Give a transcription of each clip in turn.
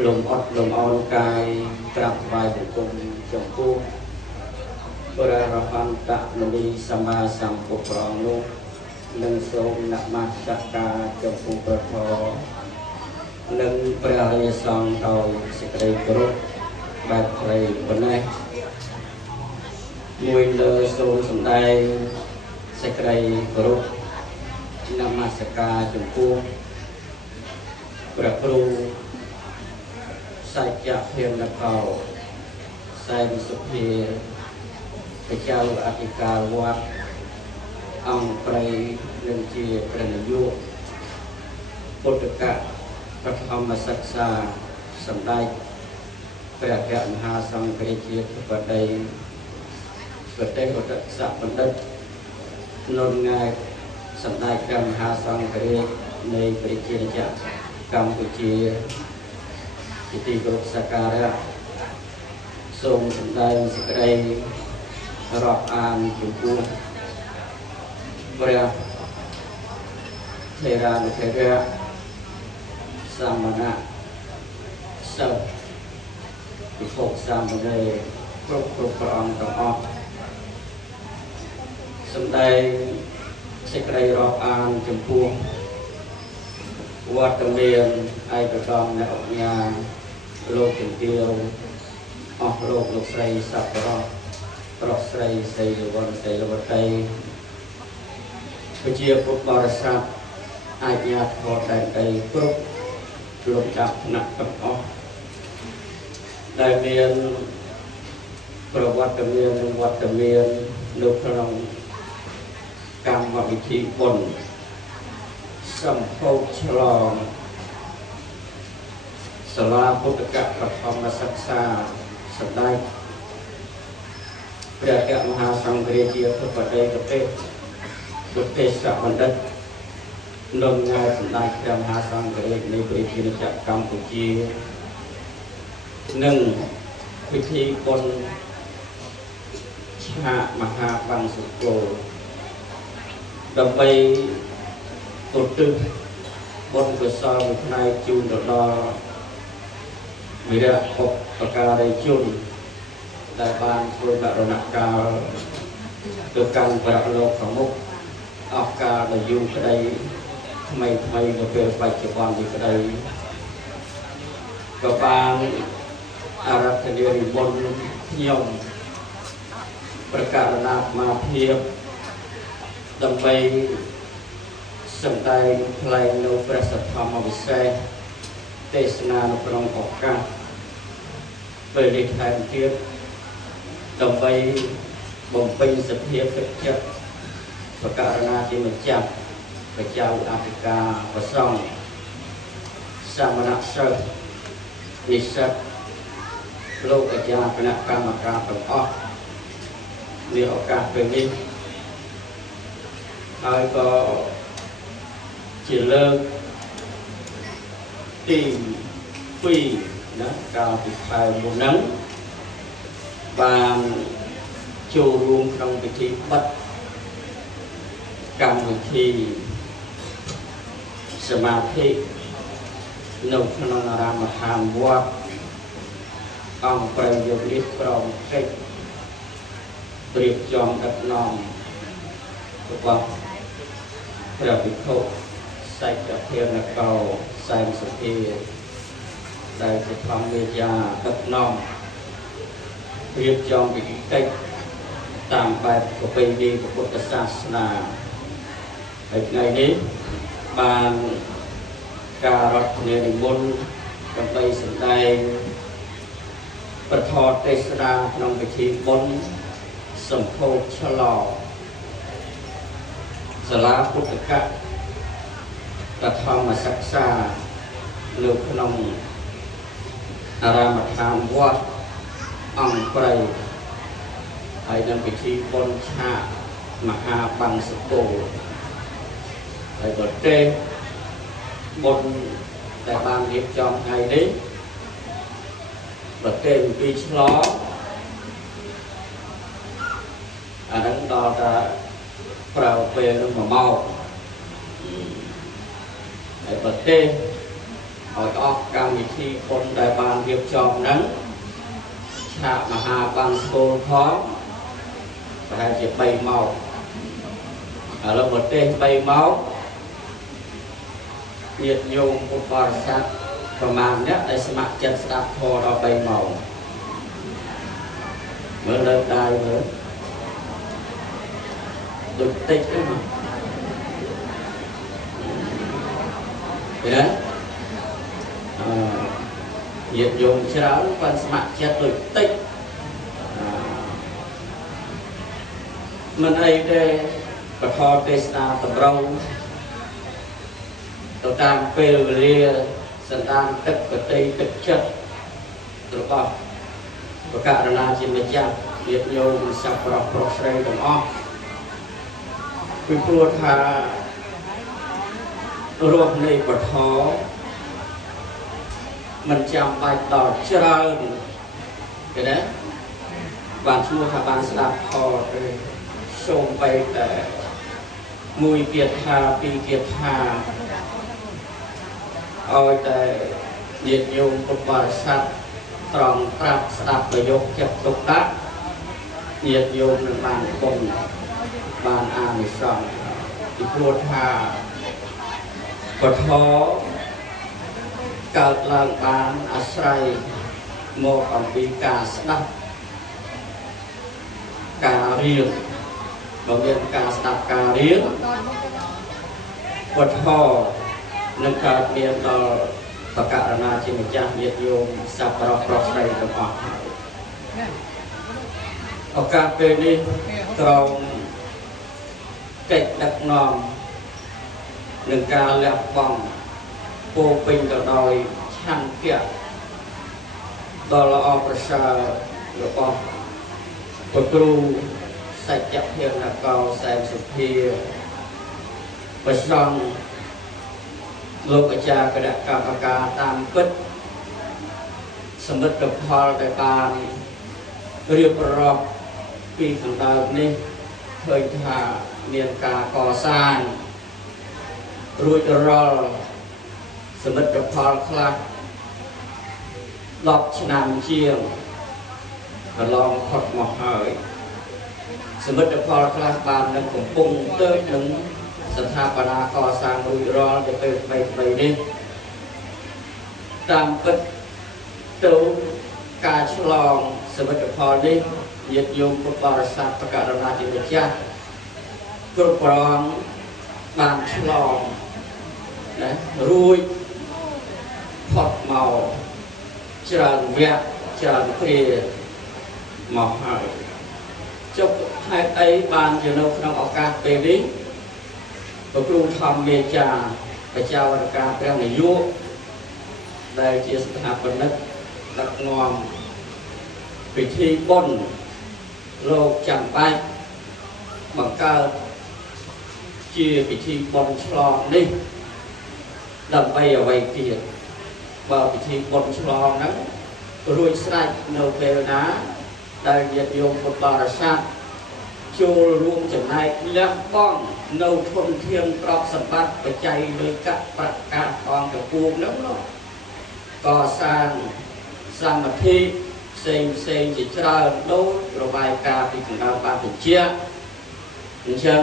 លំអត់លំអរកាយក្រាបថ្វាយបង្គំចំពោះព្រះរហន្តមុនីសម្មាសម្ពុទ្ធព្រះអង្គនោះនិងសូមនមស្ការចំពោះព្រះធម៌និងព្រះអរិយសង្ឃដោយសេចក្តីគោរពបែបព្រៃប៉ុណ្ណេះមួយលើសូមសម្ដែងសេចក្តីគោរពនមស្ការចំពោះព្រះគ្រូសច្ចៈភិនកោសែនសុភាព្រះចៅអធិការវត្តអង្គព្រៃនិងជាព្រះនាយកពុទ្ធកៈបឋមសិក្សាសម្ដេចព្រះអគ្គមហាសង្ឃរាជាធិបតីប្រទេសឧត្តរបណ្ឌិតនុនងាយសម្ដេចព្រះមហាសង្ឃរាជនៃប្រជាជាតិកម្ពុជាជាទីគោរពសក្ការៈសូមសម្ដែងសេចក្តីរាប់អានចំពោះព្រះថេរានុថេរៈសាមណៈសិស្សពិភពសាមណេរគ្រប់ព្រះអង្គទាំងអស់សម្ដែងសេចក្តីរាប់អានចំពោះវត្តមានឯកឧត្តមអ្នកអង្គការលោកជំទាវអស់លោកស្រីសប្បុរសប្រុសស្រីសីលវណ្ណសីលវតីប្រជាពុទ្ធបរិស័ទអាជ្ញាធរដែនដីគ្រប់លោកចាប់ថ្នាក់ទាំងអស់ដែលមានប្រវត្តិមានវត្តមាននៅក្នុងកម្មវិធីបុណ្យសម្ពោធឆ្លងសាលាពុទ្ធកៈបឋមសិក្សាសម្ដេចព្រះអគ្គមហាសង្ឃរាជាធិបតីប្រទេសឧត្តរបណ្ឌិតនុនងាយសម្ដេចព្រះមហាសង្ឃរាជនៃប្រជាជាតិកម្ពុជានិងពិធីបុណ្យឆាកមហាបង្សុកូលដើម្បីឧទ្ទិសបុណ្យកុសលមួយផ្នែកជូនទៅដល់វីរបុព្វការីជនដែលបានធ្វើបរណកាលទៅកាន់ប្រលោកខាងមុខអស់កាលដ៏យូរក្តីថ្មីនៅពេលបច្ចុប្បន្ននេះក្តីក៏បានអារាធនានិមន្តខ្ញុំប្រកាសណាអាត្មាភាពដើម្បីសម្ដែងថ្លែងនៅព្រះសទ្ធម្មវិសេសទេសនានៅក្នុងឱកាសពេលនេះថែមទៀតដើម្បីបំពេញសភាពទឹកចិត្តប្រកាសណាជាម្ចាស់ព្រះចៅអធិការប្រសង់សាមណសិស្សនិស្សិតលោកអាចារ្យគណៈកម្មការទាំងអស់មានឱកាសពេលនេះហើយក៏ជាលើកទី2ណាកាលពីខែមុនហ្នឹងបានចូលរួមក្នុងពិធីបិទកម្មវិធីសមាធិនៅក្នុងអារាមដ្ឋានវត្តអង្គប្រយោគនេះក្រមកិច្ចព្រៀបចំដឹកនាំរបស់ព្រះភិក្ខុសច្ចៈភិនកោសែនសុភាដែលជាធម្មមេយាដឹកនាំរៀបចំពិធីកិច្ចតាមបែបប្រពៃណីពុទ្ធសាសនាហើយថ្ងៃនេះបានការរដ្ឋនានិមន្តដើម្បីសម្ដែងប្រធមទេសនាក្នុងពិធីបុណ្យសម្ពោធឆ្លងសាលាពុទ្ធកៈបឋមសិក្សានៅក្នុងអារាមដ្ឋានវត្តអង្គព្រៃហើយនឹងពិធីបុណ្យឆាកមហាបង្សុកូលហើយប្រទេសបុណ្យដែលបានរៀបចំថ្ងៃនេះប្រទេសអំពីឆ្លងអានឹងដល់តែប្រើពេលនឹង1 ម៉ោងហើយប្រទេស ឲ្យអស់កម្មវិធីបុណ្យដែលបានរៀបចំហ្នឹងឆាកមហាបង្សកូលផងប្រហែលជា3ម៉ោងឥឡូវប្រទេស3ម៉ោងញាតិញោមពុទ្ធបរិស័ទប្រមាណអ្នកដែលស្ម័គ្រចិត្តស្ដាប់ធម៌ដល់3ម៉ោងមើលលើដៃមើលដូចតិចហ្នឹងឃើញញាតិញោមច្រើនបានស្ម័គ្រចិត្តដូចតិចមិនអីទេបទទេសនាតម្រូវទៅតាមពេលវេលាសន្តានទឹកបតីទឹកចិត្តរបស់បកករណាជាម្ចាស់ញាតិញោមសប្បុរសប្រុសស្រីទាំងអស់ពីព្រោះថារស់នៃពធមិនចាំបាច់ដល់ច្រើនឃើញទេបានឈ្មោះថាបានស្ដាប់ធម៌ទេសូមបីតែមួយគាថាពីរគាថាឲ្យតែញាតិញោមពុទ្ធបរិស័ទត្រង់ប្រាប់ស្ដាប់ប្រយោគចិត្តទុកដាក់ញាតិញោមនឹងបានបុណ្យបានអានិសង្សពីព្រោះថាពធកើតឡើងបានអាស្រ័យមកអំពីការស្ដាប់ការរៀនបើមានការស្ដាប់ការរៀនពធនឹងកើតមានដល់បកករណាជាម្ចាស់ញាតិញោមសប្បុរសប្រុសស្រីទាំងអស់ហើយឱកាសពេលនេះក្រោមកិច្ចដឹកនាំនឹងការលះបង់ពោពេញទៅដោយឆន្ទៈដ៏ល្អប្រសើររបស់ព្រះគ្រូសច្ចភានកោសែនសុភាប្រសង់លោកអាចារ្យគណៈកម្មការតាមពិតសមិទ្ធផលដែលបានរៀបរាប់ពីខាងដើមនេះឃើញថាមានការកសាងរួចរាល់សមិទ្ធផលខ្លះ10ឆ្នាំជាងកន្លងផុតមកហើយសមិទ្ធផលខ្លះបាននឹងកំពុងទៅនឹងស្ថាបនាកសាងរួចរាល់ទៅពេលថ្មីនេះតាមពិតទៅការឆ្លងសមិទ្ធផលនេះញាតិញោមពុទ្ធបរិស័ទបកករណាជាម្ចាស់គ្រប់ប្រងបានឆ្លងណារួចផុតមកច្រើនវគ្គច្រើនគ្រាមកហើយចុះហេតុអីបានជានៅក្នុងឱកាសពេលនេះព្រះគ្រូធម្មមេចាបច្ចវរការព្រះនាយកដែលជាស្ថាបនិកដឹកនាំពិធីបុណ្យលោកចាំបាច់បង្កើតជាពិធីបុណ្យឆ្លងនេះដើម្បីអ្វីទៀតបើពិធីបុណ្យឆ្លងហ្នឹងរួចស្រេចនៅពេលណាដែលញាតិញោមពុទ្ធបរិស័ទចូលរួមចំណែកលះបង់នៅធនធានទ្រព្យសម្បត្តិបច្ច័យលុយកៈប្រកាសអង្គទៅពួងហ្នឹងកសាងសមាធិផ្សេងជាច្រើនដូចរបាយការណ៍ពីខាងដើមបានបញ្ជាក់អញ្ចឹង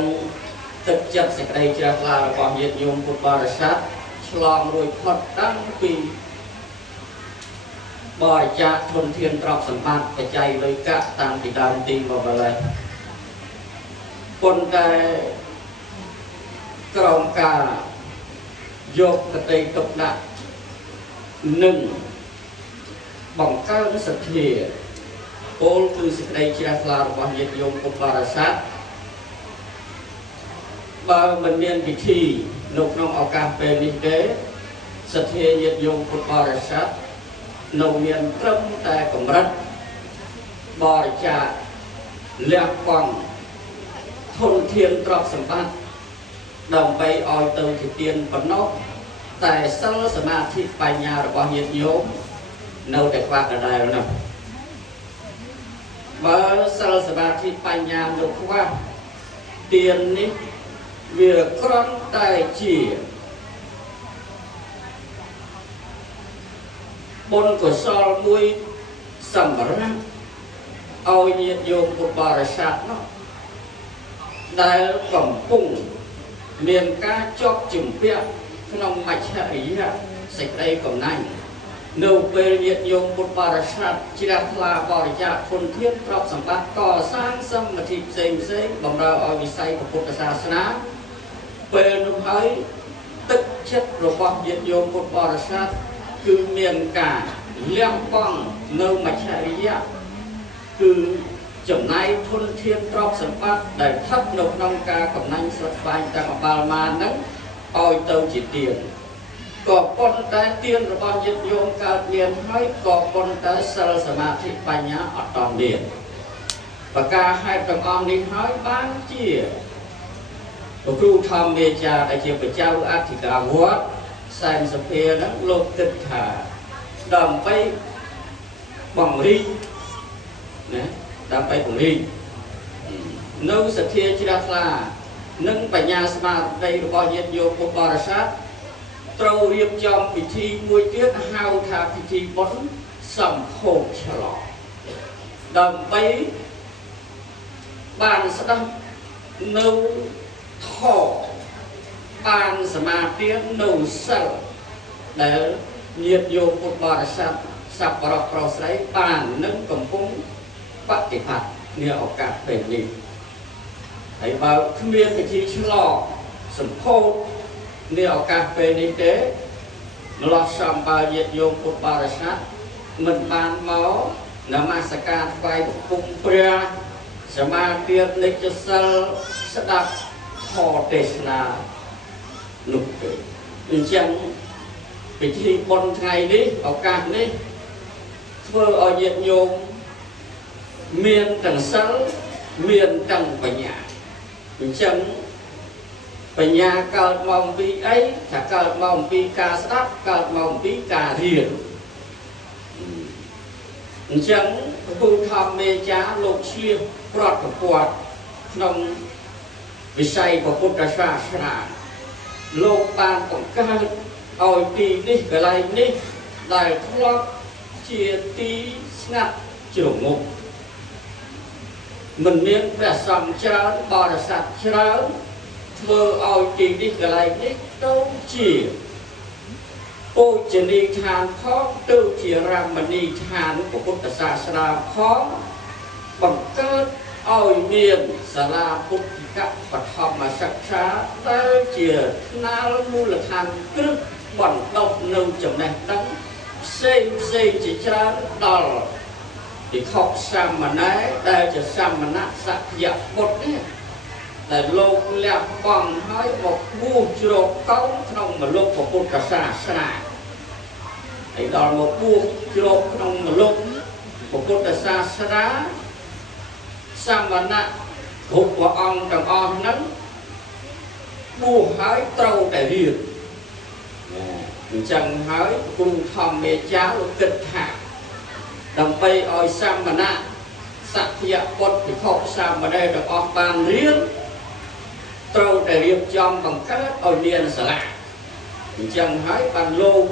ទឹកចិត្តសេចក្តីជ្រះថ្លារបស់ញាតិញោមពុទ្ធបរិស័ទឆ្លងរួចផុតតាំងពីបរិច្ចាគធនធានទ្រព្យសម្បត្តិបច្ច័យលុយកៈតាំងពីដើមទីមកម្ល៉េះប៉ុន្តែក្រោមការយកកតេទុកដាក់និងបង្កើនសទ្ធាពោលគឺសេចក្តីជ្រះថ្លារបស់ញាតិញោមពុទ្ធបរិស័ទបើមិនមានពិធីនៅក្នុងឱកាសពេលនេះទេសទ្ធាញាតិញោមពុទ្ធបរិស័ទនៅមានត្រឹមតែកម្រិតបរិច្ចាគលះបង់ធនធានទ្រព្យសម្បត្តិដើម្បីឲ្យទៅជាទានប៉ុណ្ណោះតែសិលសមាធិបញ្ញារបស់ញាតិញោមនៅតែខ្វះដដែលណាបើសិលសមាធិបញ្ញានៅខ្វះទាននេះវាគ្រាន់តែជា bôn của sol mùi sầm ra ôi nhiệt dùng một bò sạt nó đại cầm cung miền ca chóp chừng bia trong mạch hạ ý hạ sạch đây cầm này nâu về nhiệt dùng một bò sạt chỉ đặt là bò dạ thuần thiết trọc sản bát cò sang xâm mà thịt dây bằng rau ôi vì say của Phật gia sná về nó thấy tức chất rồi bọc nhiệt dùng một bò sạt cứ miền cả leo băng nâu mạch hạ ý hạ cứ chấm nay thuần thiên trọc sản bát để thấp nộp nông ca cầm nanh xuất vai ta có bao mà nắng ôi tâu chỉ tiền có con trái tiên rồi bao nhiêu dùng cao tiền hay có con trái sơ sma thị bài nhá ở toàn điện và cả hai trong ông đi nói bán chia và kêu thầm về cha đại chiều về cha ác thì cả vua xem sập hè nó lột tịch thả đầm bay bằng ri nè đầm bay bằng ri nâu sập hè chỉ là nâng bài nhà sma đây rồi bao nhiêu dùng một bò sát trâu riêng trong vị trí mùi tiết hao thả vị trí bóng sầm khổ trở lọ đầm bấy bàn sẽ đâm nâu thỏ bàn sẽ mà tiếng nâu sợ để nhiệt vô một bò sạp vào đọc vào sấy bàn nâng cầm cung bắt kịp hạt như ở cả bền đi hãy vào thư miên vị trí trở lọ sầm khổ nếu cà phê đi tế nó xong bao nhiêu dùng một bao sát mình bán máu nó mà sẽ ca quay một cung pria sẽ mà tiết lịch cho sơ sẽ đập họ tết là nụ cười nhưng chẳng vì thì một ngày đi ở càng đi vừa ở nhiệt dùng miền tầng sân miền tầng và nhà nhưng chẳng và nhà cờ mong vì ấy chả cờ mong vì ca sát cờ mong vì ca riêng chẳng tu tham mê chá lục xuyên bọt và quạt trong vì say của Phật gia sá lục bàn của ca ôi tì đi cái này đi đại thoát chia tí ngặt trường ngục mình miếng vẻ sầm chá bò là sạch chá vừa ôi kỳ đi cái này đi đâu chỉ ô chỉ đi than khó tư chỉ ra mà đi than của Phật gia sá khó bằng cơ ôi miền sá la Phật các Phật học mà sắc xá ta chỉ na mu là than cứ bằng độc nâu chấm này đắng xây chỉ cha đỏ thì học sam mà nãy đây chỉ sam mà nát sạch dập bột đấy là lô lẹp bằng hai một bu chùa cống trong mà lô của Phật cả sa ấy đó một bu chùa trong mà lô của Phật cả sa sam mà nát hụt của ông trong ông nắng bu hái trâu để riêng chẳng hái cùng thầm mẹ cháu kịch hạ đồng bay oi sam mà nát sạch dạ bột thì khóc sam mà đây được ông bàn riêng trâu để riêng trong bằng cách oi liền sẽ lại chẳng hái bàn lô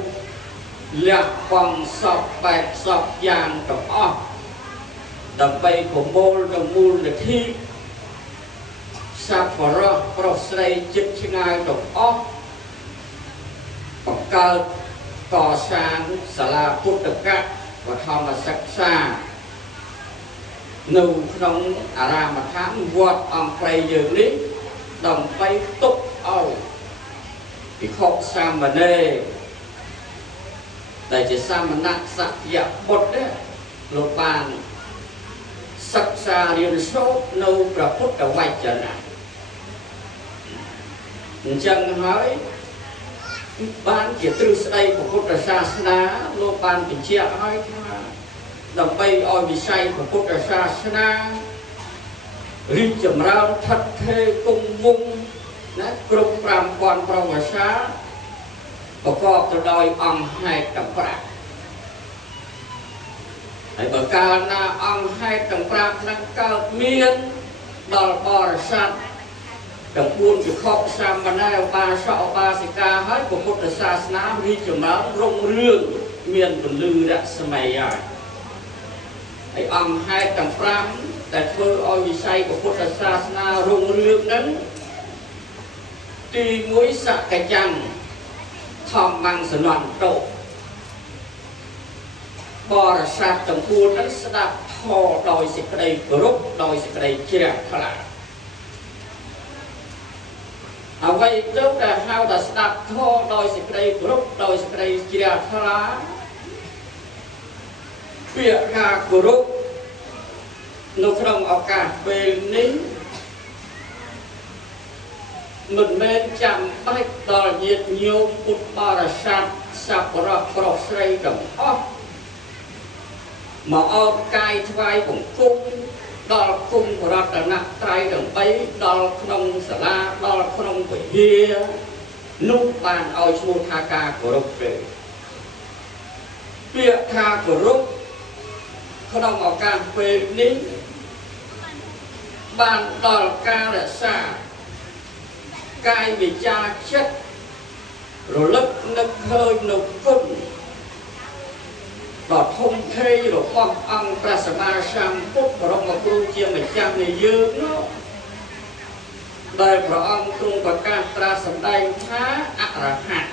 lạc bằng sọc bạch sọc vàng trong ông đồng bay của môn đồng môn để thi sạp vào đó pro srei chích ngay trong ông bằng cơ cò sang xà la Phật các và thom là sắc xa nâu trong ra mà tháng vọt ông play dường lý đồng bay túc âu thì khóc xa mà nê tại chỉ xa mà nặng sạc dạ bột đấy lột bàn sắc xa liên số nâu và Phật cả quay trở lại chẳng hỏi ban chỉ từ đây của Phật gia Sá lô ban chỉ chia hai đồng bay oi bị say của Phật gia Sá riêng chấm ra thật thê cung vung nát group pram quan prong và xá và có từ đôi ông hai tầng pram hãy bờ ca na ông hai tầng pram năng cao miên đòi bò sát trong buôn thì khóc sang mà nay ba sọ ba sĩ ca hết của Phật gia Sá đi chấm ra rong rương miền của lư đã sầm àไอ้ âm hai tầng pram แต่ធ្វើឲ្យវិស័យពុទ្ធសាសនារុងរឿងនឹងទីមួយសកញ្ញធម្មងសនន្តោបរិស័ទទាំងពួងនឹងស្ដាប់ធម៌ដោយសេចក្តីគោរពដោយសេចក្តីជ្រះថ្លាអ្វីទៅដែលហៅថាស្ដាប់ធម៌ដោយសេចក្តីគោរពដោយសេចក្តីជ្រះថ្លាពាក្យថាគោរពនៅក្នុងឱកាសពេលនេះមិនមែនចាំបាច់ដល់ញាតិញោមពុទ្ធបរិស័ទសប្បុរសប្រុសស្រីទាំងអស់មកអោបកាយថ្វាយបង្គំដល់គុំរតនត្រ័យទាំង3ដល់ក្នុងសាលាដល់ក្នុងវិហារនោះបានឲ្យឈ្មោះថាការគោរពទេពាក្យថាគោរពក្នុងឱកាសពេលនេះបានដល់ការរក្សាកាយវិចារចិត្តរលឹកនឹកឃើញនៅគុណដ៏ធំធេងរបស់អង្គព្រះសម្មាសម្ពុទ្ធបរមគ្រូជាម្ចាស់នៃយើងនោះដែលព្រះអង្គទ្រង់ប្រកាសត្រាស់សម្ដែងថាអរហន្ត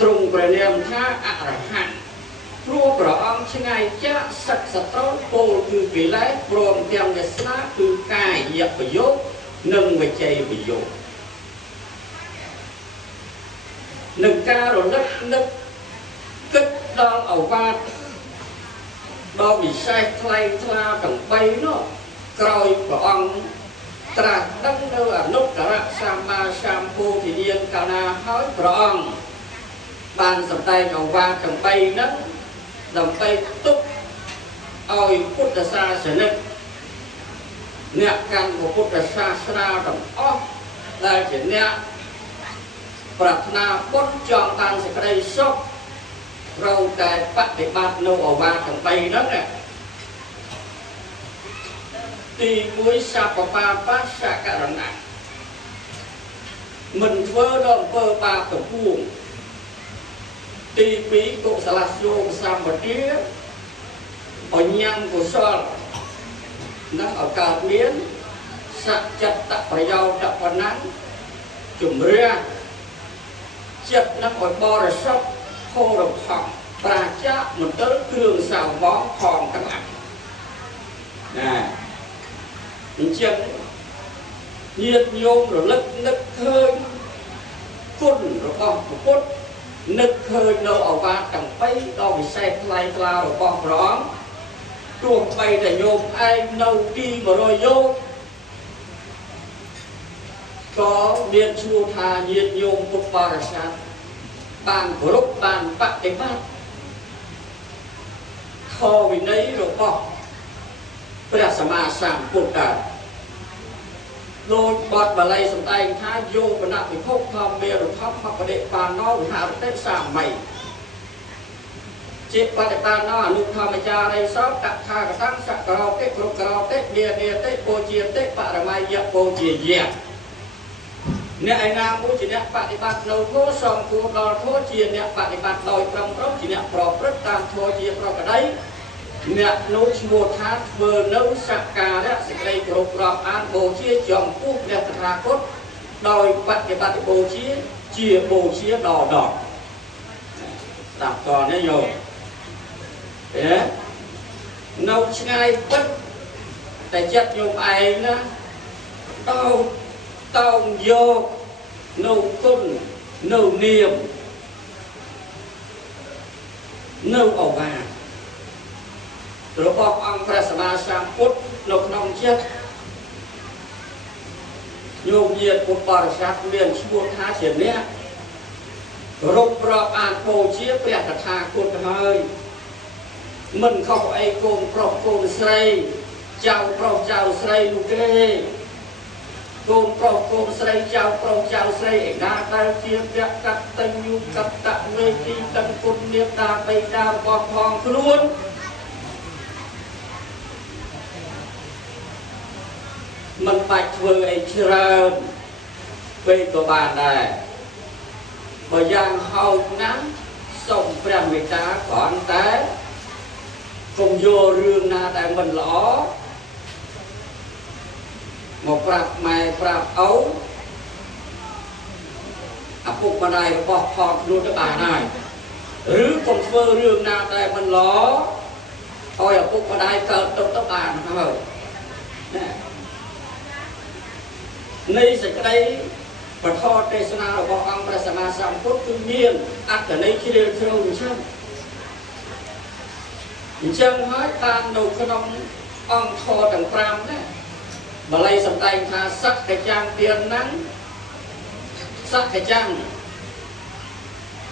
ទ្រង់ព្រះនាមថាអរហន្តព្រោះព្រះអង្គឆ្ងាយចាកសឹកសត្រូវពោលគឺកិលេសព្រមទាំងវាសនាគឺកាយប្រយោគនិងវិច័យប្រយោគនឹងការរលឹកនឹកគិតដល់អវាទដ៏វិសេសថ្លៃថ្លាទាំង3នោះក្រោយព្រះអង្គត្រាស់ដឹងនៅអនុត្តរសម្មាសម្ពុទ្ធញ្ញាណកាលណាហើយព្រះអង្គបានសម្ដែងអវាទទាំង3ហ្នឹងដើម្បីទុកឲ្យពុទ្ធសាសនិកអ្នកកាន់ពុទ្ធសាសនាទាំងអស់ដែលជាអ្នកប្រាថ្នាបុណ្យចង់បានសេចក្តីសុខត្រូវតែបប្រតិបត្តិនៅអវាទទាំង3ហ្នឹងទី1សពបាបសករណៈមិនធ្វើដល់អំពើបាបទាំងពួងទី2កុសលយោសម្បទាអញ្ញកុសលនឹងឱកាសមានសច្ចតប្រយោជន៍ប៉ុណ្ណាជំរះចិត្តនឹងឲ្យបរិសុទ្ធហូរផង់ប្រាជ្ញាមន្ទិលគ្រឿងសៅវងផងទាំងអស់ណាអញ្ចឹងញាតិញោមរលឹកនឹកឃើញគុណរបស់ពុទ្ធនឹកឃើញនៅអវាទទាំង3ដ៏វិសេសថ្លៃថ្លារបស់ព្រះអង្គទោះបីតែញោមឯងនៅទី100យោក៏មានឈ្មោះថាញាតិញោមពុទ្ធបរិស័ទបានគោរពបានបប្រតិបត្តិខវិន័យរបស់ព្រះសម្មាសម្ពុទ្ធដែរដោយបទបាលីសម្ដែងថាយោបនពិភពធម្មមេរធម្មបដិបាណោវិហារតិសាមីជាបដិបាណោអនុធម្មចារីសោតថាកតាំងសករោតិគ្រប់ករោតិមេនេតិពោជាតិបរមយៈពោជាយៈអ្នកឯណាមួយជាអ្នកបដិបត្តិនៅធម៌សំគួរដល់ធម៌ជាអ្នកបដិបត្តិដោយប្រឹងប្រែងជាអ្នកប្រព្រឹត្តតាមធម៌ជាប្រកដីអ្នកនោះឈ្មោះថាធ្វើនៅសក្ការៈសេចក្តីគោរពរាប់អានបូជាចំពោះព្រះតថាគតដោយបដិបត្តិបូជាបូជាដល់ដល់ស្ដាប់តនេះយោនៅឆ្ងាយពិតតែចិត្តញោមឯងណាតោងយកនៅគុណនៅនាមនៅអវាទរបស់អង្គព្រះសម្មាសម្ពុទ្ធនៅក្នុងចិត្តញោមញាតិពុទ្ធបរិស័ទមានឈ្មោះថាជាអ្នកគ្រប់រាប់អានបូជាព្រះតថាគតហើយមិនខុសអីកូនប្រុសកូនស្រីចៅប្រុសចៅស្រីនោះទេកូនប្រុសកូនស្រីចៅប្រុសចៅស្រីឯណាដែលជាវគ្គកតញ្ញូកតវេទីដឹងគុណមេត្តាបិតារបស់ផងខ្លួនមិនបាច់ធ្វើអីច្រើនពេកក៏បានដែរ បើយ៉ាងហោចណាស់សូមព្រះមេត្តាគ្រាន់តែកុំយករឿងណាដែលមិនល្អមកប្រាប់ម៉ែប្រាប់ឪឪពុកម្ដាយរបស់ផងខ្លួនទៅបានហើយឬកុំធ្វើរឿងណាដែលមិនល្អឲ្យឪពុកម្ដាយកើតទុកទៅបានហើយណានៃសេចក្តីពធទេសនារបស់អង្គព្រះសម្មាសម្ពុទ្ធគឺមានអត្ថន័យជ្រាលជ្រៅអញ្ចឹងហើយតាមនៅក្នុងអង្គធម៌ទាំង5ណាបាលីសម្ដែងថាសក្កចាំទានណាំងសក្កចាំ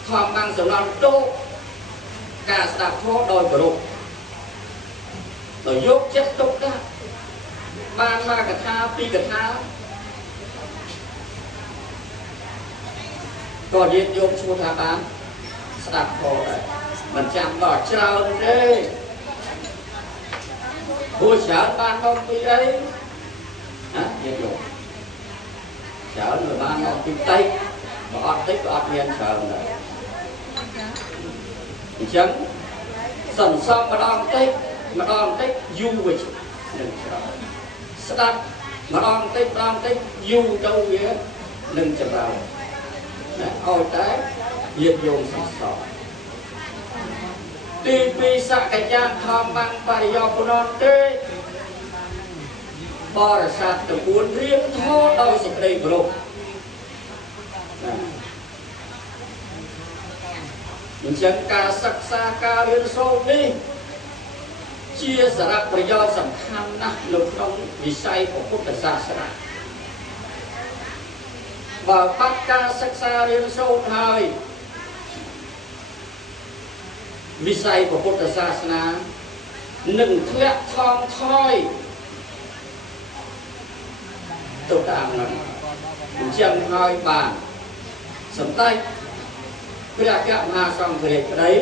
ធម្មងសំឡងទុកការស្ដាប់ធម៌ដោយគោរពដោយយកចិត្តទុកដាក់បានមកកថាពីរកថាក៏យើងយកឈ្មោះថាបានស្ដាប់ធម៌ដែរមិនចាំដល់ច្រើនទេព្រោះច្រើនបានមកពីអីណាយើងយកច្រើនបានមកពីតិចបើអត់តិចក៏អត់មានច្រើនដែរអញ្ចឹងសន្សំម្ដងតិចយូរវិញនឹងច្រើនស្ដាប់ម្ដងតិចយូរទៅវានឹងច្រើនណាឲ្យតែញាតិញោមសន្សំទីពីសក្កចាំធម្មងបរិយោគណនទេបរិស័ទទាំង4រៀនធម៌ដោយសេចក្តីគោរពណាអញ្ចឹងការសិក្សាការរៀនសូត្រនេះជាសារៈប្រយោជន៍សំខាន់ណាស់នៅក្នុងវិស័យពុទ្ធសាសនាបើបាត់ការសិក្សារៀនសូត្រហើយវិស័យពុទ្ធសាសនានឹងធ្លាក់ថងថយទៅតាមนั้นអញ្ចឹងហើយបានសម្ដេចព្រះអគ្គមហាសង្ឃរាជក្តី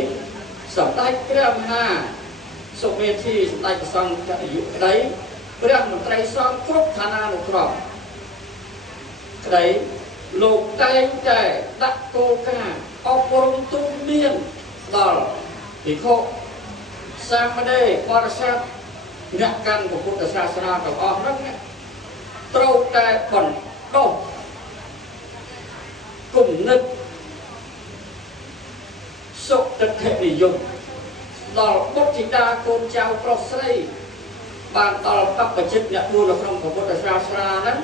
សម្ដេចព្រះមហាសុមេធីសម្ដេចព្រះសង្ឃកតយុក្តីព្រះមន្ត្រីសង្ឃគ្រប់ឋានានុក្រមក្តីលោកតែងតែដាក់គោលការណ៍អប់រំទូន្មានដល់ភិក្ខុសាមណេរបរិស័ទអ្នកកាន់ពុទ្ធសាសនាទាំងអស់ហ្នឹងត្រូវតែបណ្ដុះគំនិតសុទិដ្ឋិនិយមដល់បុត្រធីតាកូនចៅប្រុសស្រីបានដល់បព្វជិតអ្នកបួសនៅក្នុងពុទ្ធសាសនាហ្នឹង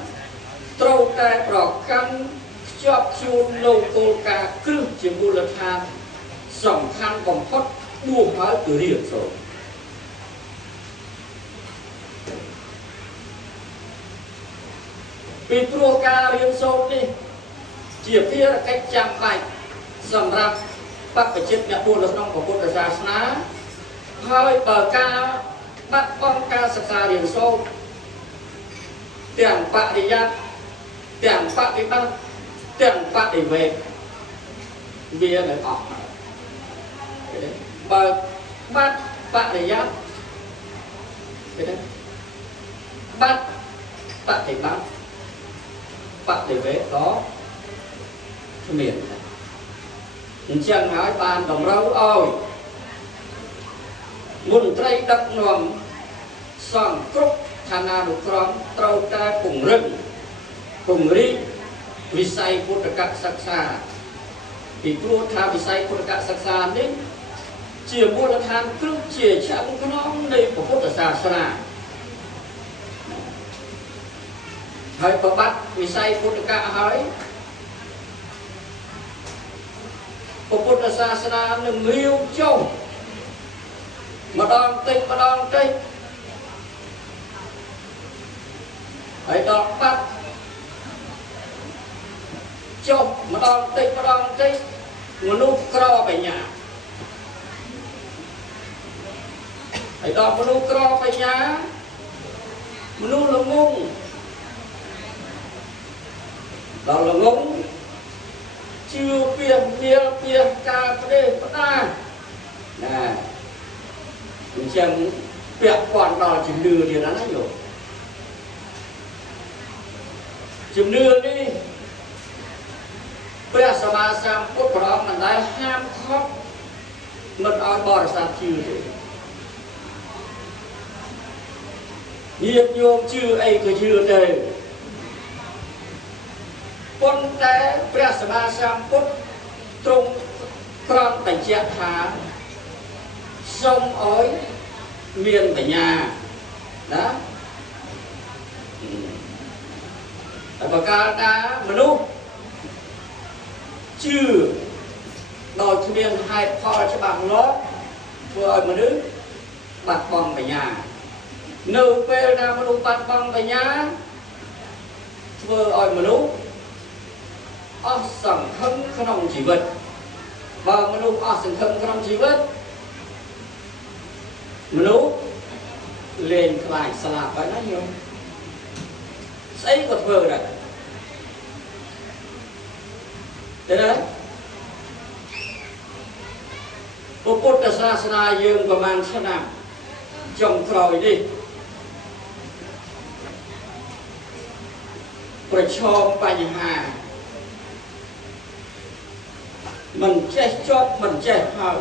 ត្រូវតែប្រកាន់ខ្ជាប់ខ្ជួននៅគោលការណ៍គ្រឹះជាមូលដ្ឋានសំខាន់បំផុតបួសហើយគឺរៀនសូត្រពីព្រោះការរៀនសូត្រនេះជាភារកិច្ចចាំបាច់សម្រាប់បព្វជិតអ្នកបួសនៅក្នុងពុទ្ធសាសនាហើយបើការបាត់បង់ការសិក្សារៀនសូត្រទាំងបរិយ័តទាំងបប្រតិបត្តិទាំងបដិវេកវានៅអស់បើបាត់បរិយ័តបាត់បប្រតិបត្តិបដិវេកក៏គ្មានអញ្ចឹងហើយបានតម្រូវឲ្យមន្ត្រីដឹកនាំសង្ឃគ្រប់ឋានានុក្រមត្រូវតែពង្រឹងពង្រីកវិស័យពុទ្ធកសិក្សាពីព្រោះថាវិស័យពុទ្ធកសិក្សានេះជាមូលដ្ឋានគ្រឹះជាឆ្អឹងខ្នងនៃពុទ្ធសាសនាហើយប្របាត់វិស័យពុទ្ធកហើយពុទ្ធសាសនានឹងលាវចុះម្ដងតិចហើយដល់បាត់ចុះម្ដងតិចមនុស្សក្របញ្ញាហើយដល់មនុស្សក្របញ្ញាមនុស្សល្ងងដល់ល្ងងជឿពីមានពីការផ្ដេសផ្ដាណាអញ្ចឹងពាក់ព័ន្ធដល់ជំនឿទៀតណាយោជំនឿនេះ ព្រះសម្មាសម្ពុទ្ធព្រះអង្គមិនដែលហាមឃាត់មិនឲ្យបរិស័ទជឿទេញាតិញោមជឿអីក៏ជឿទៅប៉ុន្តែព្រះសម្មាសម្ពុទ្ធទ្រង់ក្រំបញ្ជាក់ថាសូមឲ្យមានបញ្ញាណាតែប្រកាសថាមនុស្សជឿដោយគ្មានហេតុផលច្បាស់លាស់ធ្វើឲ្យមនុស្សបាត់បង់បញ្ញានៅពេលណាមនុស្សបាត់បង់បញ្ញាធ្វើឲ្យមនុស្សអស់សង្ឃឹមក្នុងជីវិតបើមនុស្សអស់សង្ឃឹមក្នុងជីវិតមនុស្សលេងខ្លាចស្លាប់ហើយណាញោមស្អីក៏ធ្វើដែរទេណាពុទ្ធសាសនាយើងប្រហែលឆ្នាំចុងក្រោយនេះប្រឈមបញ្ហាមិនចេះចប់មិនចេះហើយ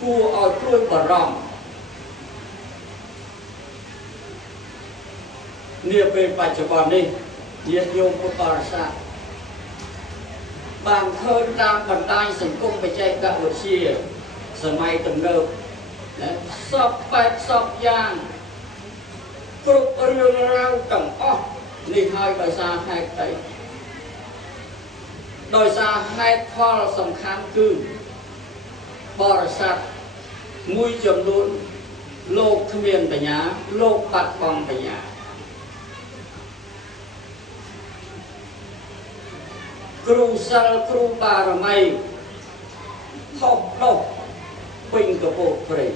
គួរឲ្យព្រួយបារម្ភនាពេលបច្ចុប្បន្ននេះញាតិញោមពុទ្ធបរិស័ទបានឃើញតាមបណ្ដាញសង្គមបច្ចេកវិទ្យាសម័យទំនើបសពបែបសពយ៉ាងគ្រប់រឿងរ៉ាវទាំងអស់នេះហើយដោយសារហេតុអីដោយសារហេតុផលសំខាន់គឺបរិស័ទមួយចំនួនលោកគ្មានបញ្ញាលោកបាត់បង់បញ្ញាគ្រូសិលគ្រូបារមីខុសដុសពេញកពោកព្រៃ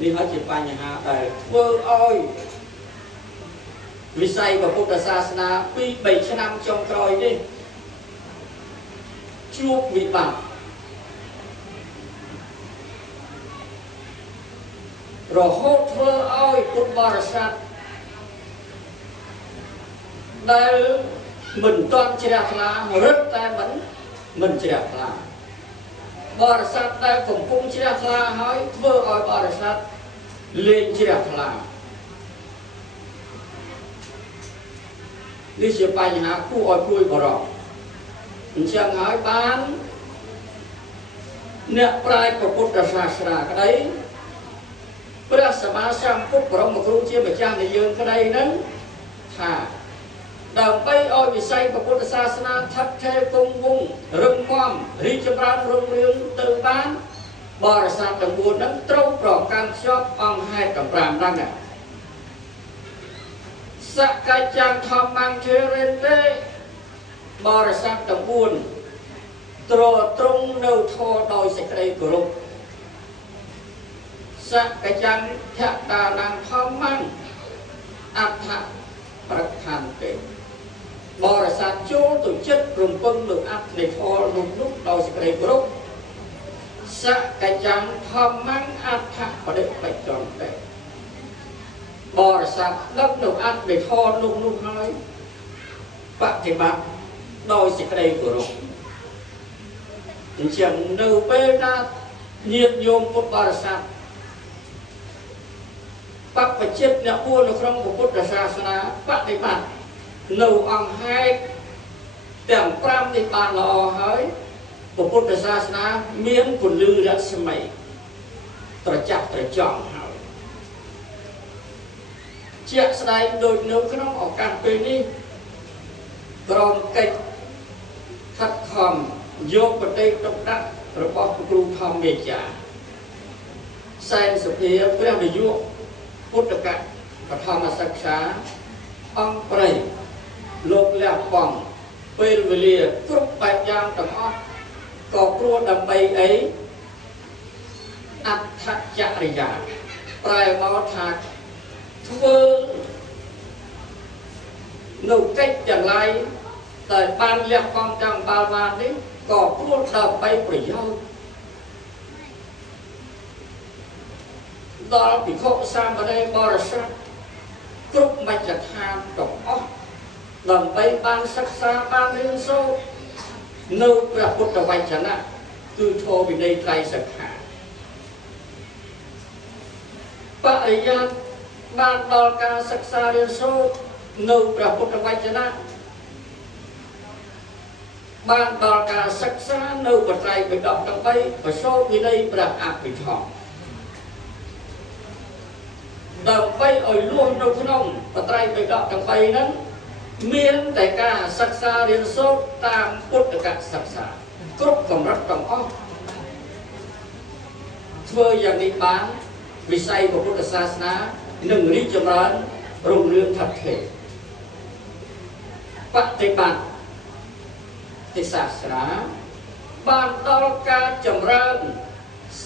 នេះហើយជាបញ្ហាដែលធ្វើឲ្យវិស័យពុទ្ធសាសនា2-3ឆ្នាំចុងក្រោយនេះជួបវិបត្តិរហូតធ្វើឲ្យពុទ្ធបរិស័ទដែលមិនទាន់ជ្រះថ្លារឹតតែមិនជ្រះថ្លាបរិស័ទដែលកំពុងជ្រះថ្លាហើយធ្វើឲ្យបរិស័ទលែងជ្រះថ្លានេះជាបញ្ហាគួរឲ្យព្រួយបារម្ភអញ្ចឹងហើយបានអ្នកប្រាជ្ញពុទ្ធសាសនាក្តីព្រះសម្មាសម្ពុទ្ធបរមគ្រូជាម្ចាស់នៃយើងក្តីនឹងថាដើម្បីឲ្យវិស័យពុទ្ធសាសនាថិតថេរគង់វង្សរឹងមាំរីកចម្រើនរុងរឿងទៅបានបរិស័ទទាំង4នឹងត្រូវប្រកាន់ខ្ជាប់អង្គហេតុទាំង5ហ្នឹងសកច្ចੰធម្មੰធេរេតេបរិស័ទទាំង4ទ្រទ្រង់នៅធម៌ដោយសេចក្តីគោរពសកច្ចੰភតានੰធម្មੰអដ្ឋប្រខន្តិបរិស័ទចូលទៅចិត្តរំពឹងលើអត្ថនៃធម៌នោះដោយសេចក្តីគោរពសកច្ចੰធម្មੰអដ្ឋបដិបច្ចន្តិបរិស័ទដឹកនៅអត្ថនៃធម៌នោះហើយបប្រតិបត្តិដោយសេចក្តីគោរពអញ្ចឹងនៅពេលណាញាតិញោមពុទ្ធបរិស័ទបព្វជិតអ្នកពួរនៅក្នុងពុទ្ធសាសនាបប្រតិបត្តិនៅអង្គហេតុទាំង5នេះបានល្អហើយពុទ្ធសាសនាមានពន្លឺរស្មីត្រចះត្រចង់ហើយជាក់ស្ដែងដូចនៅក្នុងឱកាសពេលនេះក្រមកិច្ចខិតខំយកប្រតិទុកដាក់របស់គ្រូធម្មមេចាសែនសុភាព្រះនាយកពុទ្ធកបឋមសិក្សាអង្គព្រៃលោកលះបង់ពេលវេលាគ្រប់បែបយ៉ាងទាំងអស់ក៏ព្រោះដើម្បីអីអដ្ឋចរិយាប្រែមកថាធ្វើនៅកិច្ចទាំងឡាយតែបានលះបង់ទាំងបាល់បាននេះក៏ព្រោះដើម្បីប្រយោជន៍ដល់ភិក្ខុសាមណេរបរិស័ទគ្រប់មជ្ឈដ្ឋានទាំងអស់ ដើម្បីបានសិក្សាបានរៀនសូត្រនៅព្រះពុទ្ធវចនៈគឺធម៌វិន័យត្រៃសិក្ខាបរិយ័តបានដល់ការសិក្សារៀនសូត្រនៅព្រះពុទ្ធវចនៈបានដល់ការសិក្សានៅបត្រៃបិដកទាំង3ប្រសូតវិន័យព្រះអភិធម្មដើម្បីឲ្យលួសនៅក្នុងបត្រៃបិដកទាំង3ហ្នឹងមានតែការសិក្សារៀនសូត្រតាមពុទ្ធកសិក្សាគ្រប់កម្រិតទាំងអស់ធ្វើយ៉ាងនេះបានវិស័យពុទ្ធសាសនានឹងរីកចម្រើនរុងរឿងថិតថេរបប្រតិបត្តិទិសាសនាបានដល់ការចម្រើន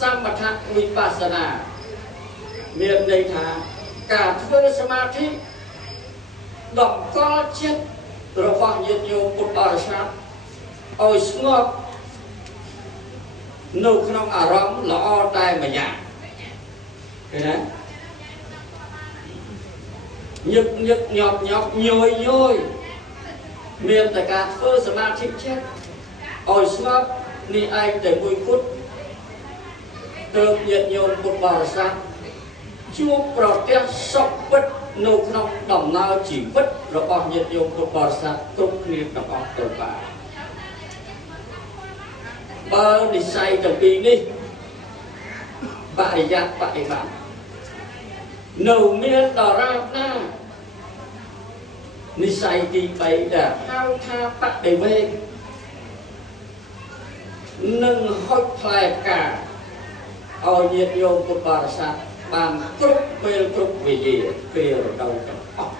សមថវិបស្សនាមានន័យថាការធ្វើសមាធិតម្កល់ចិត្តរបស់ញាតិញោមពុទ្ធបរិស័ទឲ្យស្ងប់នៅក្នុងអារម្មណ៍ល្អតែម្យ៉ាងឃើញទេញឹកញឹកញាប់ញាប់ញយញយមានតែការធ្វើសមាធិចិត្តឲ្យស្ងប់នេះឯងតែមួយគត់ទើបញាតិញោមពុទ្ធបរិស័ទជួបប្រទះសុខពិតនៅក្នុងដំណើរជីវិតរបស់ញាតិញោមពុទ្ធបរិស័ទគ្រប់គ្នាទាំងអស់ទៅបានបើនិស័យទាំងពីរនេះបរិយ័តបរិបត្តិនៅមានដរាបណានិស័យទី3ដែលហៅថាបដិវេកនឹងហុចផ្លែផ្កាឲ្យញាតិញោមពុទ្ធបរិស័ទបានគ្រប់ពេលគ្រប់វេលាពេលរដូវទាំងអស់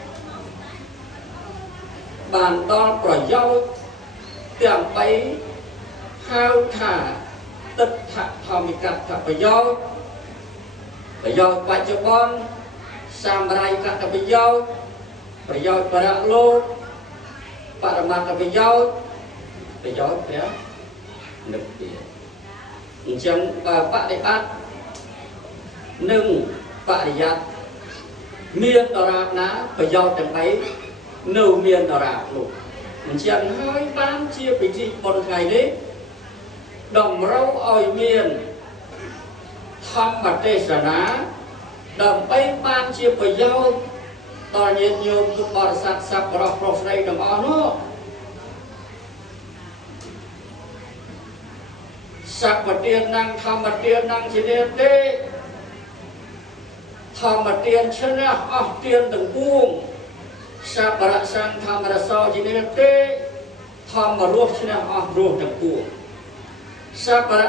បានដល់ប្រយោជន៍ទាំង3ហៅថាទិដ្ឋធម្មិកតប្រយោជន៍ប្រយោជន៍បច្ចុប្បន្នសម្រាយកតប្រយោជន៍ប្រយោជន៍បរលោកបរមត្តប្រយោជន៍ប្រយោជន៍ព្រះនិព្វានអញ្ចឹងបើបដិបត្តិនិងបរិយ័តមានដរាបណាប្រយោជន៍ទាំង3នៅមានដរាបនោះអញ្ចឹងហើយបានជាពិធីបុណ្យថ្ងៃនេះតម្រូវឲ្យមានធម្មទេសនាដើម្បីបានជាប្រយោជន៍ដល់ញាតិញោមពុទ្ធបរិស័ទសប្បុរសប្រុសស្រីទាំងអស់នោះសព្វទាននឹងធម្មទាននឹងជានិទេធម្មទានឈ្នះអស់ទានទាំងពួងសព្វរសង្ឃធម្មរសោជានិទេធម្មរស់ឈ្នះអស់រស់ទាំងពួងសព្វរ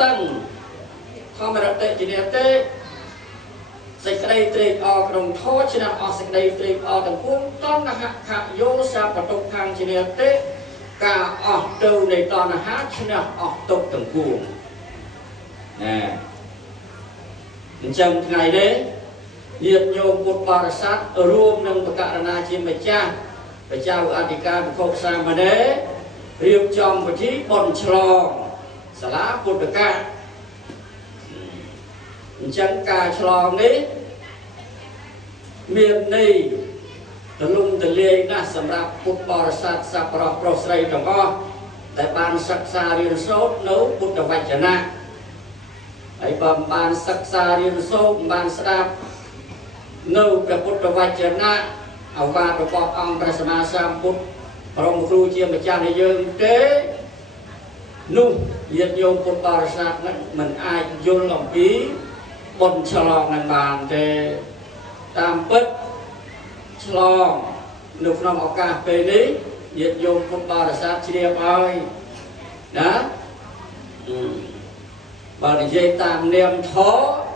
តੰធម្មរតិជានិទេសេចក្តីត្រេកអរក្នុងធម៌ឈ្នះអស់សេចក្តីត្រេកអរទាំងពួងតណ្ហខយោសព្វទុក្ខខាងជានិទេការអស់ទៅនៃតណ្ហាឈ្នះអស់ទុក្ខទាំងពួងណាអញ្ចឹងថ្ងៃនេះញាតិញោមពុទ្ធបរិស័ទរួមនឹងបកករណាជាម្ចាស់ព្រះចៅអធិការភិក្ខុសាមណេររៀបចំពិធីបុណ្យឆ្លងសាលាពុទ្ធកាអញ្ចឹងការឆ្លងនេះមានន័យទលំទលាយណាស់សម្រាប់ពុទ្ធបរិស័ទសប្បុរសប្រុសស្រីទាំងអស់ដែលបានសិក្សារៀនសូត្រនៅពុទ្ធវចនៈហើយបើបានសិក្សារៀនសូត្របានស្ដាប់នៅព្រះពុទ្ធវចនៈឱវាទរបស់អង្គព្រះសម្មាសម្ពុទ្ធបរមគ្រូជាម្ចាស់នៃយើងទេនោះញាតិញោមពុទ្ធបរិស័ទនឹងមិនអាចយល់អំពីបុណ្យឆ្លងនឹងបានទេតាមពិតឆ្លងនៅក្នុងឱកាសពេលនេះញាតិញោមពុទ្ធបរិស័ទជ្រាបហើយណាបើនិយាយតាមនាមធម៌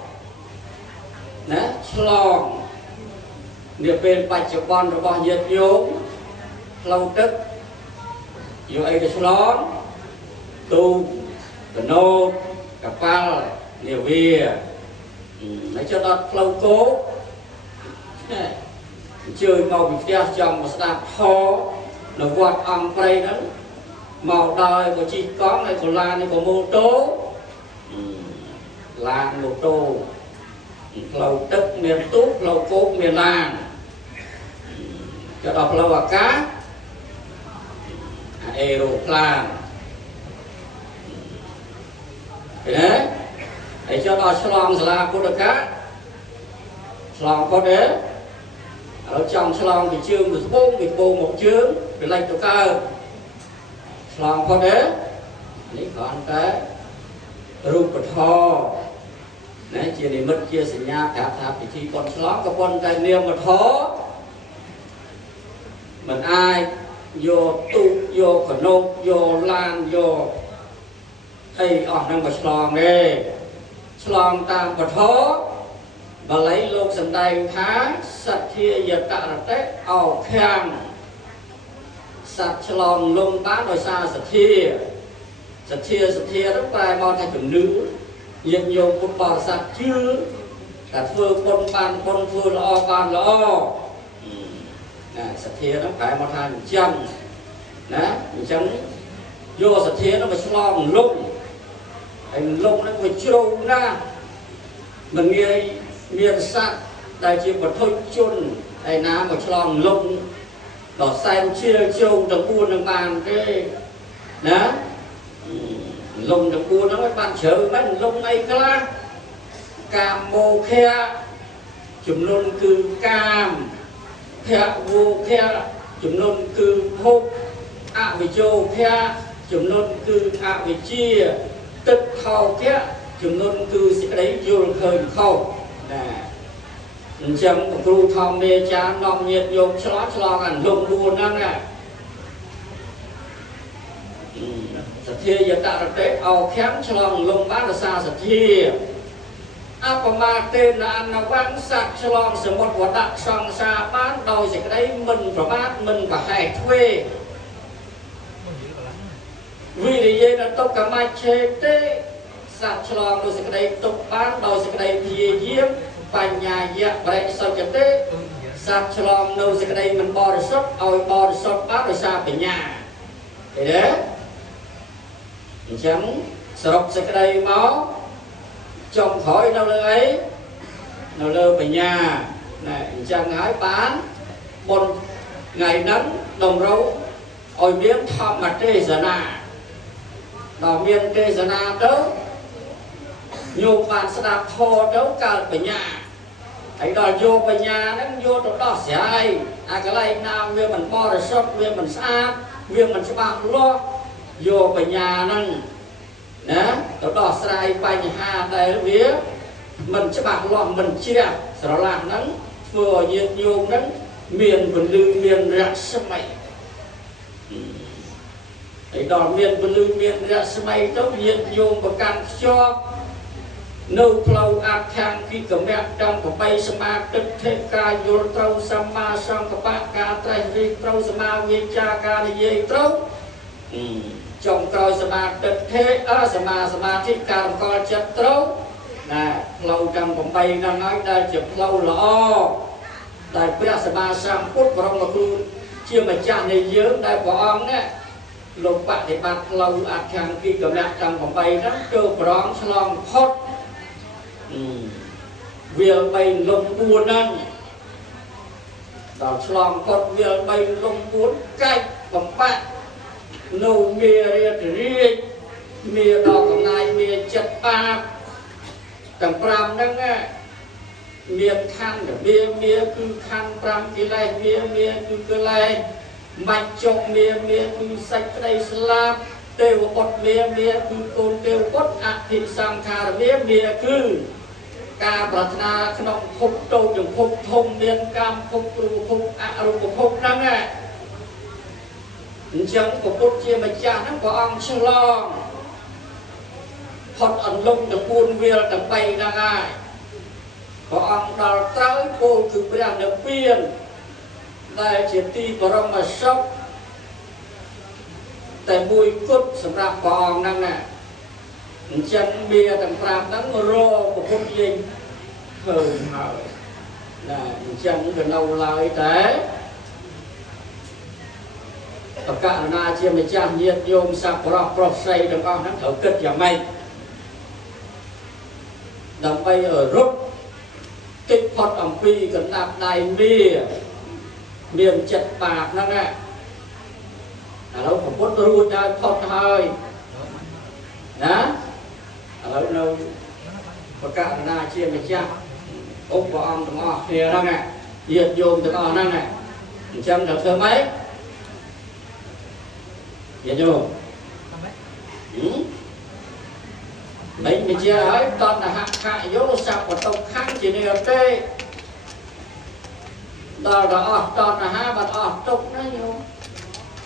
ណាឆ្លងនាពេលបច្ចុប្បន្នរបស់ញាតិញោមផ្លូវទឹកយកអីទៅឆ្លងទូកកណូតកប៉ាល់នាវាហើយចុះដល់ផ្លូវគោកអញ្ជើញមកពីផ្ទះចង់មកស្ដាប់ធម៌នៅវត្តអង្គព្រៃហ្នឹងមកដល់ក៏ជិះកង់ហើយក៏ឡាននេះក៏ម៉ូតូឡានម៉ូតូផ្លូវទឹកមានទូកផ្លូវគោកមានឡានចុះដល់ផ្លូវអាកាស aeroplan thế để cho nó slong là cô được cá slong có đấy ở trong slong thì chương bị bông một chương bị lạnh tụ cơ slong có đấy này còn cái rụp bật ho này chia này mất chia sinh nha cả tháp thì khi con slong có con tay niêm bật ho mình ai vô tu vô khẩn nô vô lan vô thầy ở trong bật slong đây slong tam bật ho và lấy lục sầm đầy thá sạch thia giật tạ là tết ảo khang sạch slong lông bán đôi xa sạch thia rất bài mò thay chuẩn nữ nhiệt nhiều một bò sạch chưa cả phương con phương lo con lo sạch thia nó phải mò thay chân nè chân vô sạch thia nó phải slong lông nó phải trâu ra mình nghe miền sạch đại chỉ một thôi chôn đại ná một slong lông đỏ xanh chia trâu đồng buôn đồng bàn cái nè lông đồng buôn nó mới bàn chờ mấy lông ấy cả cam mô khe chùm nôn cư cam khe vô khe chùm nôn cư hộp ạ vì châu khe chùm nôn cư ạ vì chia tức thao khe chùm nôn cư sẽ đấy vô khơi khâu nè chẳng một cú thong mê cha nong nhiệt dùng cho ảnh lông buồn năng nè sạch thia giờ tạo được đấy ao khém cho lòng lông bát là xa sạch thia áp mà tên là ăn nó vắng sạch cho lòng sự một hoạt động song xa bán đòi sẽ đấy mình và bát mình và hãy thuê vì để dây là tốt cả mai chê tê sạch cho lòng đòi sẽ đấy tốt bán đòi sẽ đấy dì diếm bánh nhà dạ vậy sao cho thế sạch cho lòng đâu sẽ đây mình bò được sốt ôi bò được sốt bát rồi sao về nhà thế đấy chẳng sọc sẽ đây máu trong khỏi đâu lơ ấy nào lơ về nhà này chẳng hái bán một ngày nắng đồng râu ôi miếng thọ mặt tê giờ nà đỏ miếng tê giờ nà đó nhiều bạn sẽ đạp thô đấu cả về nhà ấy đòi vô về nhà nó vô trong đó sẽ ai cái này nào việc mình bo rồi sốc việc mình xa việc mình sẽ bằng lo vô về nhà nâng nè trong đó sẽ ai bánh hà đây vía mình sẽ bằng lo mình chia sẽ làm nắng vừa nhiệt nhung nắng miền vườn lư miền rạc sâm mày ấy đòi miền vườn lư miền rạc sâm mày tốt nhiệt nhung và càng cho nâu lâu ác khang khi cầm mẹ trong của bay sama tức thế ca vô trâu sama sang của bác ca trai vi trâu sama vi cha ca đi dây trâu trong trâu sama tức thế sama thích ca làm con chất trâu nè lâu trong của bay đang nói đây chụp lâu lõ đại bia sama sang phút vào trong một luôn chưa mà cha này nhớ đại của ông nè lục bạn thì bác lâu ác khang khi cầm mẹ trong của bay đó cơ bóng long hot việc bay lông buồn ăn đào slong phật việc bay lông buồn cách bằng bạn nâu mía riết mía đỏ cầm này mía chật ba cầm pram đó nghe mía khăn mía cứ khăn pram cái này mía cứ cái này mạch chọc mía cứ sạch đây slab tiêu bột mía cứ côn tiêu bột thị sang thà mía cứ ca bát na khăn phúc trâu dùng phúc thông miên cam phúc ru phúc ru phúc năng nè chẳng của phúc chia mà cha nó có ông sương lo phật ẩn lông được buôn việc được bay ra ngay có ông đào tới cô từ bên được biên đây chỉ ti có rong mà sốc tại mùi cút sầm rạp có ông năng nè chân bia tầm pram đắng rô của phút dinh thường hỏi là chân gần lâu lại thế tất cả là chia mấy trăm nhiệt dùng sạc pro xây đồng con hắn thở kịch và mây đồng bay ở rút kích phật ẩm pi gần nạp đầy miền chật bạc nó nè lâu của bút ruột ra thọt hơi đó lâu lâu và cả na chia với cha ốc của ông tụi họ thì đó này diệt dồn tụi họ đó này trăm được thơ mấy diệt dồn mình chia ấy toàn là hạ hạ vô sạc của tông kháng chỉ nên tê đó là toàn là hai bật tục nó nhiều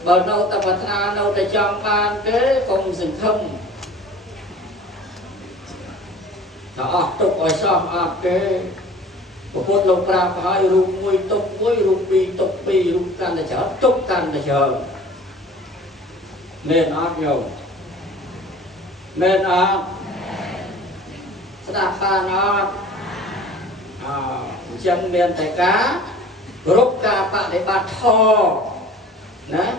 bờ đâu ta bật tha đâu ta trong ban thế không dừng không đó tục ở sau cái của quân lục ra phải rung mùi tục với rung pi rung can là chở tục can là chờ nên nhiều nên đạp pha nó chân miền tay cá rút ca bạn để bát thò nè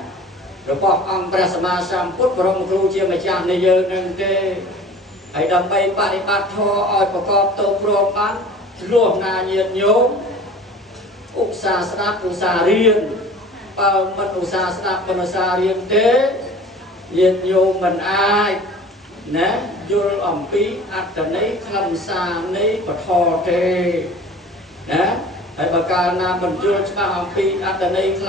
rồi bọc ông Prasama Samput và ông Kru chia mà chạm này giờ nâng kê hãy đầm bay bạn để bát thò oi của con tô pro bán luộc na nhiệt nhốm úc xa sáp úc xa riêng mất úc xa sáp mất xa riêng thế nhiệt nhôm mình ai nè vô ẩm phí ắt tần ấy khăn xa nấy và thò trê nè hãy bà ca nam mình vô cho bà ẩm phí ắt tần ấy